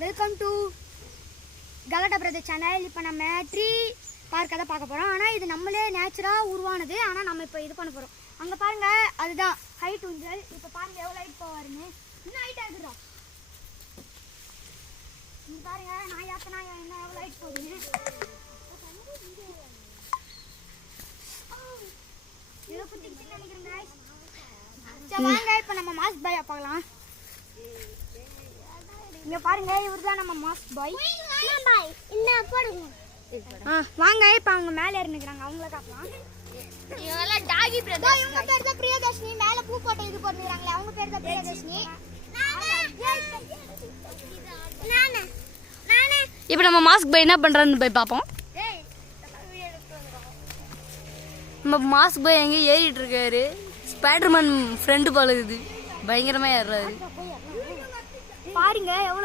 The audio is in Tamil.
வெல்கம் டு கலாட்டா பிரதர் சேனல். இப்போ நம்ம ட்ரீ பார்க்க தான் பார்க்க போகிறோம். ஆனால் இது நம்மளே நேச்சுராக உருவானது. ஆனால் நம்ம இப்போ இது பண்ண போகிறோம். அங்கே பாருங்கள், அதுதான் ஹைட் ஊஞ்சல். இப்போ பாருங்கள் எவ்வளோ ஹைட் போவாருன்னு. இன்னும் ஹைட்டாக இருக்குதா? இங்கே பாருங்கள், நான் யாத்தினா என்ன எவ்வளோ ஹைட் போகுதுன்னு. இதை குத்திக்கிட்டு நினைக்கிறேங்க. சரி வாங்க, இப்போ நம்ம மாஸ்க் பாயை பார்க்கலாம். இங்க பாருங்க, இவர்தான் நம்ம மாஸ்க் பாய். என்ன போடுங்க. வாங்க, இப்ப அவங்க மேல ஏறினுக்குறாங்க, அவங்கள காட்டலாம். இவங்கலாம் டாகி பிரதர்ஸ். இவங்க பேர் தான் பிரியதர்ஷினி. மேல பூ போட்டு இது போட்டுறாங்களே, அவங்க பேர் தான் பிரியதர்ஷினி. இப்போ நம்ம மாஸ்க் பாய் என்ன பண்றான்னு போய் பார்ப்போம். நம்ம மாஸ்க் பாய் எங்க ஏறிட்டு இருக்காரு. ஸ்பைடர்மேன் ஃப்ரெண்டு போல இது பயங்கரமா ஏறாரு. பாருங்க எவ்வளவு